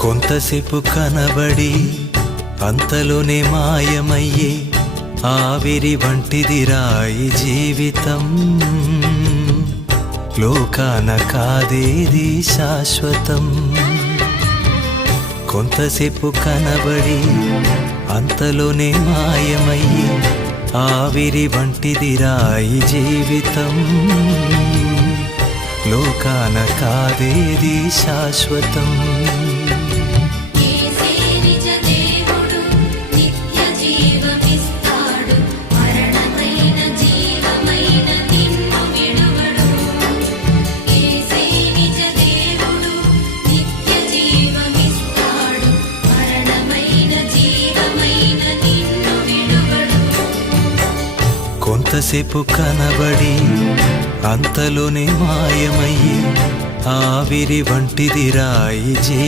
కొంతసేపు కనబడి అంతలోనే మాయమయ్యే ఆవిరి వంటిదిరా ఈ జీవితం. లోకాన కాదేది శాశ్వతం. కొంతసేపు కనబడి అంతలోనే మాయమయ్యే ఆవిరి వంటిదిరా ఈ జీవితం. లోకాన కాదేది శాశ్వతం. కొంతసేపు కనబడి అంతలోనే మాయమయ్యి ఆవిరి వంటిదిరా ఈ జీవితం.